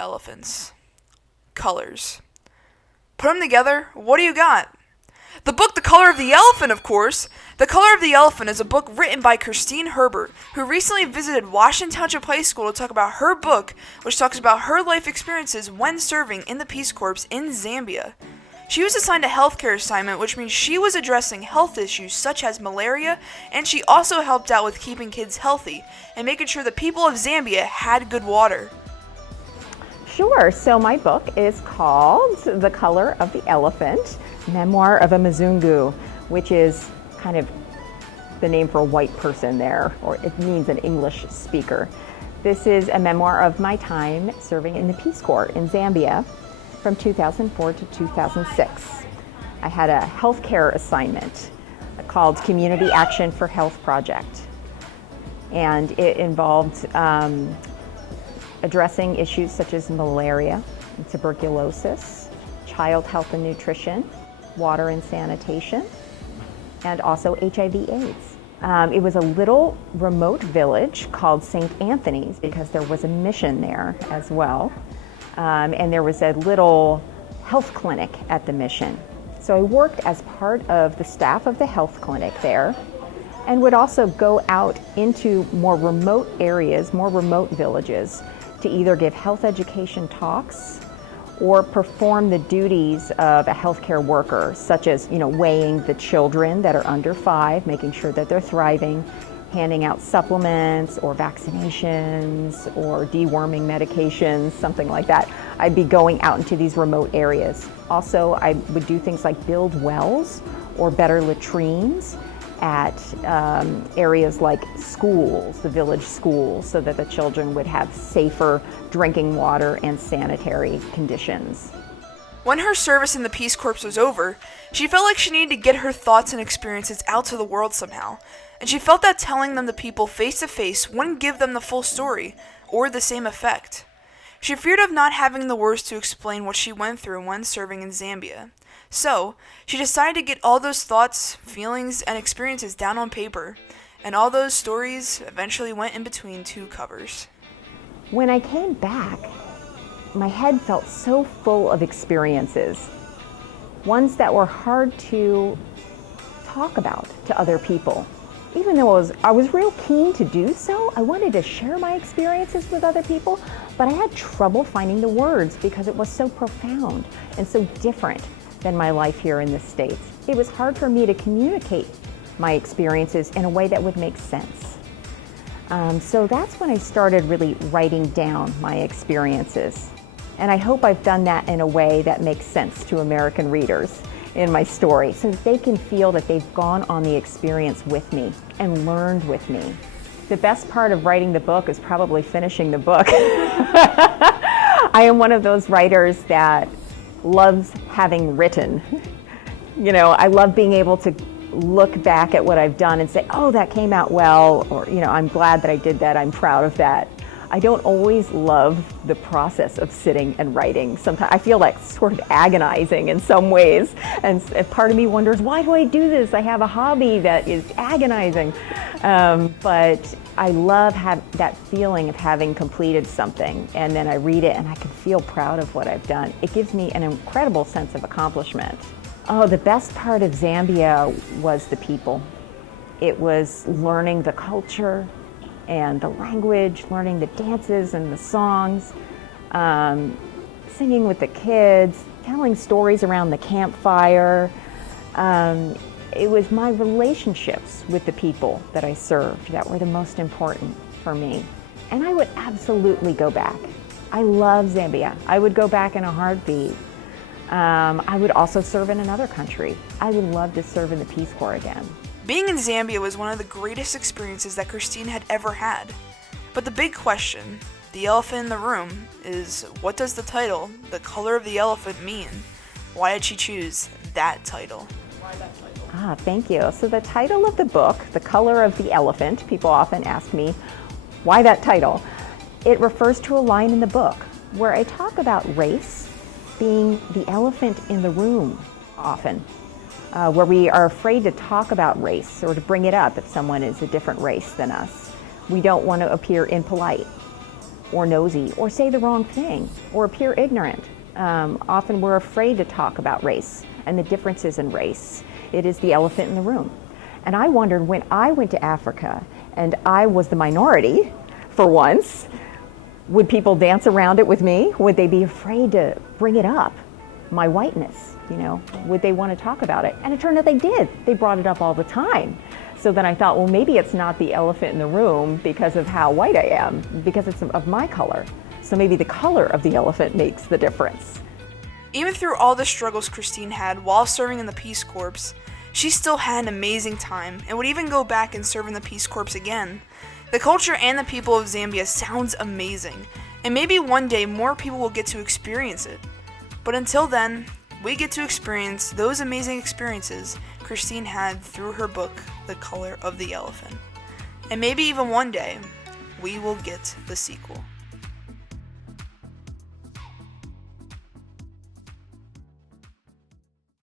elephants. Colors. Put them together, what do you got? The book The Color of the Elephant, of course. The Color of the Elephant is a book written by Christine Herbert, who recently visited Washington Township High School to talk about her book, which talks about her life experiences when serving in the Peace Corps in Zambia. She was assigned a healthcare assignment, which means she was addressing health issues such as malaria, and she also helped out with keeping kids healthy and making sure the people of Zambia had good water. Sure. So my book is called The Color of the Elephant, Memoir of a Mzungu, which is kind of the name for a white person there, or it means an English speaker. This is a memoir of my time serving in the Peace Corps in Zambia from 2004 to 2006. I had a healthcare assignment called Community Action for Health Project, and it involved addressing issues such as malaria and tuberculosis, child health and nutrition, water and sanitation, and also HIV/AIDS. It was a little remote village called St. Anthony's because there was a mission there as well. And there was a little health clinic at the mission. So I worked as part of the staff of the health clinic there and would also go out into more remote areas, more remote villages, to either give health education talks or perform the duties of a healthcare worker, such as, weighing the children that are under 5, making sure that they're thriving, handing out supplements or vaccinations or deworming medications, something like that. I'd be going out into these remote areas. Also, I would do things like build wells or better latrines at areas like schools, the village schools, so that the children would have safer drinking water and sanitary conditions. When her service in the Peace Corps was over, she felt like she needed to get her thoughts and experiences out to the world somehow, and she felt that telling them to people face to face wouldn't give them the full story or the same effect. She feared of not having the words to explain what she went through when serving in Zambia. So, she decided to get all those thoughts, feelings, and experiences down on paper, and all those stories eventually went in between 2 covers. When I came back, my head felt so full of experiences, ones that were hard to talk about to other people. Even though I was real keen to do so, I wanted to share my experiences with other people, but I had trouble finding the words because it was so profound and so different than my life here in the States. It was hard for me to communicate my experiences in a way that would make sense. So that's when I started really writing down my experiences. And I hope I've done that in a way that makes sense to American readers in my story, so that they can feel that they've gone on the experience with me and learned with me. The best part of writing the book is probably finishing the book. I am one of those writers that loves having written. I love being able to look back at what I've done and say, oh, that came out well, or, I'm glad that I did that, I'm proud of that. I don't always love the process of sitting and writing. Sometimes I feel like sort of agonizing in some ways, and part of me wonders, why do I do this? I have a hobby that is agonizing. But I love that feeling of having completed something, and then I read it and I can feel proud of what I've done. It gives me an incredible sense of accomplishment. Oh, the best part of Zambia was the people. It was learning the culture and the language, learning the dances and the songs, singing with the kids, telling stories around the campfire. It was my relationships with the people that I served that were the most important for me. And I would absolutely go back. I love Zambia. I would go back in a heartbeat. I would also serve in another country. I would love to serve in the Peace Corps again. Being in Zambia was one of the greatest experiences that Christine had ever had. But the big question, the elephant in the room, is what does the title, The Color of the Elephant, mean? Why did she choose that title? Why that title? Thank you. So the title of the book, The Color of the Elephant, people often ask me, why that title? It refers to a line in the book where I talk about race being the elephant in the room often. Where we are afraid to talk about race or to bring it up if someone is a different race than us. We don't want to appear impolite. or nosy or say the wrong thing or appear ignorant. Often we're afraid to talk about race and the differences in race. It is the elephant in the room. And I wondered, when I went to Africa and I was the minority for once, would people dance around it with me? Would they be afraid to bring it up? My whiteness, would they want to talk about it? And it turned out they did. They brought it up all the time. So then I thought, well, maybe it's not the elephant in the room because of how white I am, because it's of my color. So maybe the color of the elephant makes the difference. Even through all the struggles Christine had while serving in the Peace Corps, she still had an amazing time and would even go back and serve in the Peace Corps again. The culture and the people of Zambia sounds amazing, and maybe one day more people will get to experience it. But until then, we get to experience those amazing experiences Christine had through her book, The Color of the Elephant. And maybe even one day, we will get the sequel.